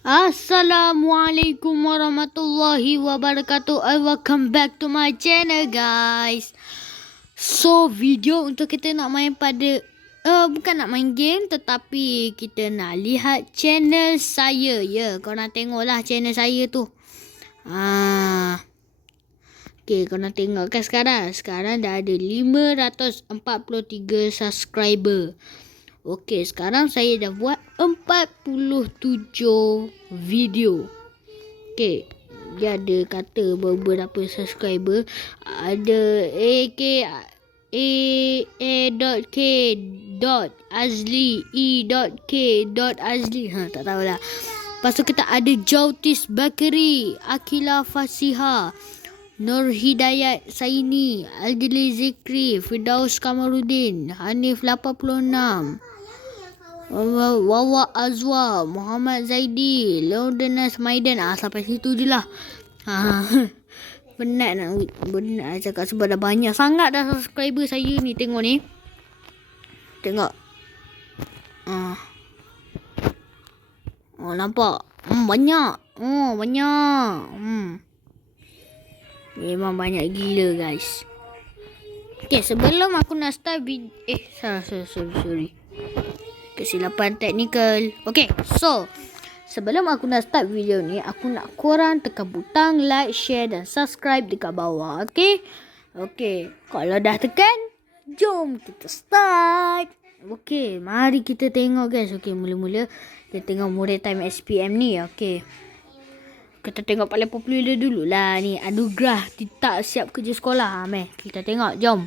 Assalamualaikum warahmatullahi wabarakatuh. Welcome back to my channel, guys. So, video untuk kita nak main pada bukan nak main game, tetapi kita nak lihat channel saya. Ya, korang tengoklah channel saya tu. Okay, korang tengok kan sekarang. Sekarang dah ada 543 subscriber. Okey, sekarang saya dah buat 47 video. Okey, dia ada kata beberapa subscriber. Ada A.K.Azli E.K.Azli. Tak tahulah. Lepas tu kita ada Jautis Bakri, Akila Fasiha, Nur Hidayat Saini, Aldili Zikri, Firdaus Kamarudin, Hanif 86, Wawa Azwa, Muhammad Zaidi, Leodenas Maidan. Sampai situ je lah. Penat nak cakap sebab dah banyak sangat dah subscriber saya ni. Tengok ni. Tengok. Oh, nampak? Banyak. Oh, banyak. Memang banyak gila, guys. Okay, sebelum aku nak start video... sorry. Kesilapan teknikal. Okay, so sebelum aku nak start video ni, aku nak korang tekan butang like, share dan subscribe dekat bawah. Okay, kalau dah tekan, jom kita start. Okay, mari kita tengok, guys. Okay, mula-mula kita tengok murid time SPM ni. Okay, kita tengok paling popular dululah ni. Anugerah tak siap kerja sekolah. Kita tengok, jom.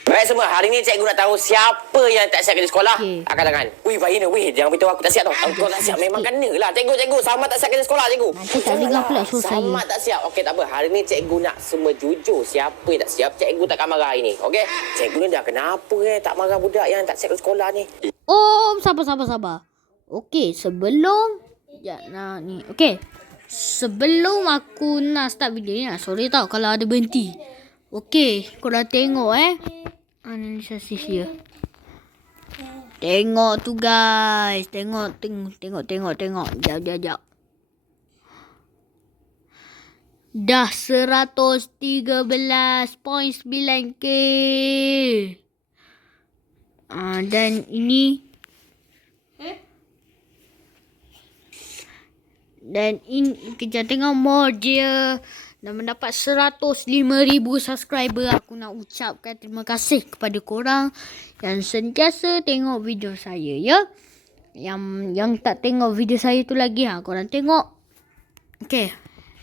Baik semua, hari ni cikgu nak tahu siapa yang tak siap kerja sekolah. Angkat tangan. Wih, baik ni, jangan beritahu aku tak siap tau. Kau tak siap, memang kena lah. Cikgu, sama tak siap kerja sekolah, cikgu. Nanti tak dengar pula suara saya. Sama tak siap. Okey, tak apa. Hari ni cikgu nak semua jujur. Siapa yang tak siap, cikgu takkan marah hari ni. Okey? Cikgu ni dah kenapa tak marah budak yang tak siap kerja sekolah ni? Sabar. Okey, sebelum... sebelum aku nak start video ni, sorry tau kalau ada berhenti. Okey, korang tengok analisasi dia. Tengok tu, guys. Tengok. Jap. Dah 113.9k. Dan ini kita tengok more dia dan mendapat 105,000 subscriber. Aku nak ucapkan terima kasih kepada korang yang sentiasa tengok video saya, ya. Yang tak tengok video saya tu lagi, korang tengok. Okay,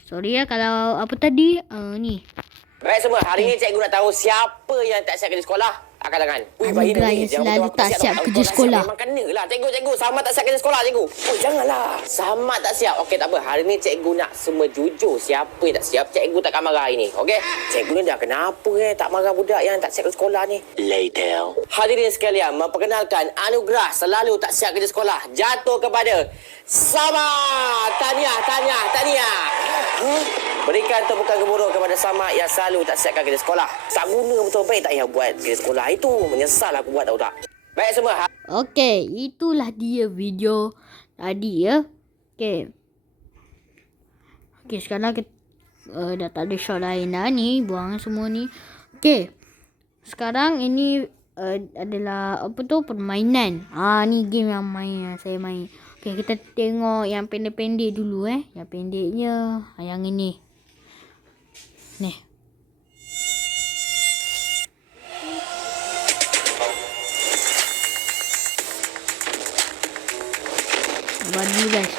sorry ya kalau apa tadi ni. Baik semua, hari ni cikgu nak tahu siapa yang tak siap kerja sekolah. Angkat tangan. Anugerah yang selalu tak siap kerja sekolah. Memang kena lah. Cikgu, sama tak siap kerja sekolah, cikgu. Oh, janganlah. Sama tak siap. Okey, tak apa. Hari ni cikgu nak semua jujur. Siapa yang tak siap, cikgu takkan marah hari ni. Okey? Cikgu ni dah kenapa tak marah budak yang tak siap kerja sekolah ni? Later. Hadirin sekalian, memperkenalkan anugerah selalu tak siap kerja sekolah jatuh kepada Sama. Tahniah. Berikan tepukan gemuruh kepada Sama yang selalu tak siapkan kerja sekolah. Tak guna betul, baik tak payah buat kerja sekolah itu. Menyesal aku buat, tahu tak? Baik semua. Okey, itulah dia video tadi, ya. Okey, sekarang kita dah tak ada shot lain dah ni. Buang semua ni. Okey, sekarang ini adalah permainan. Ni game yang saya main. Okey, kita tengok yang pendek-pendek dulu. Yang pendeknya yang ini. Ni. Buat dulu, guys.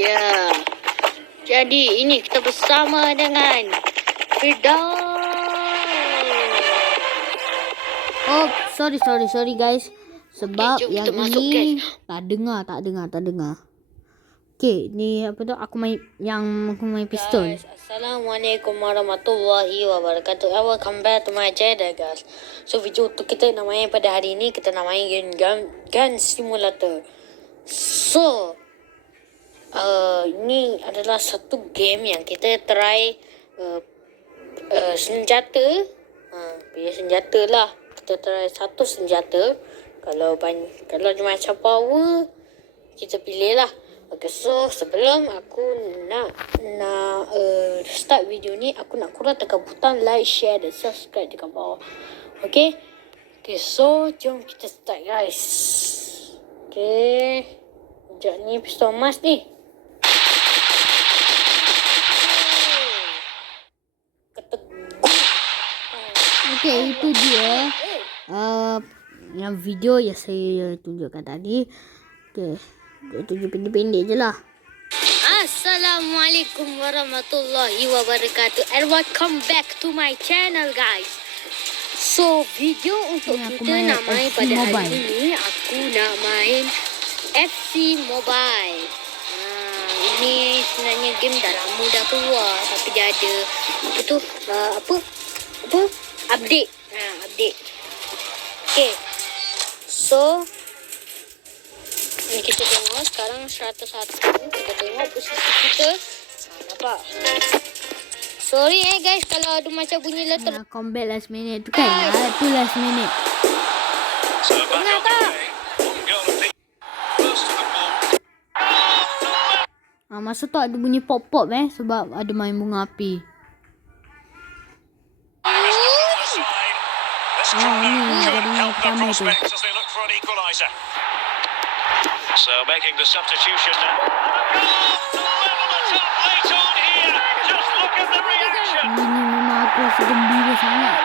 Ya. Jadi ini kita bersama dengan Firdaus. Oh, sorry guys. Sebab yang ini tak dengar. Okey, ni aku main pistol. Guys, Assalamualaikum warahmatullahi wabarakatuh. Welcome back to my channel, guys. So video tu kita nak main pada hari ni, kita nak main game Gun Simulator. So ini adalah satu game yang kita try senjata. Pilih senjata lah. kita try satu senjata. Kalau macam power, kita pilih lah. Okay, so sebelum aku nak start video ni, aku nak korang tekan butang like, share dan subscribe dekat bawah. Okay, so jom kita start guys. Okay, sekejap ni pistol emas ni. Okay, itu dia yang video yang saya tunjukkan tadi. Okay, tunjuk pendek-pendek je lah. Assalamualaikum warahmatullahi wabarakatuh and welcome back to my channel guys. So video untuk kita nak main pada hari ini, aku nak main FC Mobile. Ini sebenarnya game dah lama dah keluar, tapi dia ada update. Update. Okay, so ni kita tengok sekarang 101. Kita tengok posisi kita. Nampak? Sorry guys kalau ada macam bunyi letak. Combat last minute tu kan. Tu last minute. Dengar tak? Masa tu ada bunyi pop-pop sebab ada main bunga api. Ni jadinya pertama tu. So making the substitution now. To level the top late on here. Just look at the reaction. Ini memang aku rasa gembira sangat.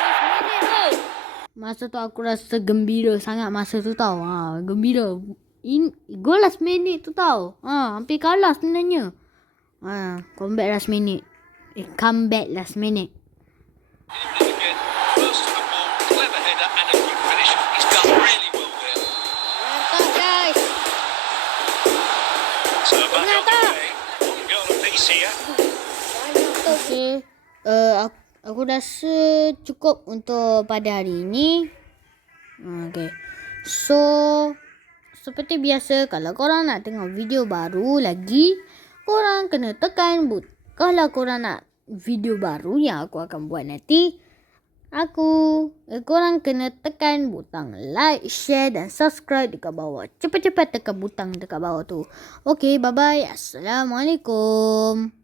Masa tu aku rasa gembira sangat masa tu tau. Gembira. Gol last minute tu tau. Hampir kalah sebenarnya. Comeback last minute. Comeback last minute. Again, first to the ball, clever header and a good finish. He's done really well there. Mantap guys. So back on the way. One goal apiece here. Okay. Aku rasa cukup untuk pada hari ini. Okay. So, seperti biasa, kalau korang nak tengok video baru lagi, korang kena tekan kalau korang nak video baru yang aku akan buat nanti, korang kena tekan butang like, share dan subscribe dekat bawah. Cepat-cepat tekan butang dekat bawah tu. Okay, bye-bye. Assalamualaikum.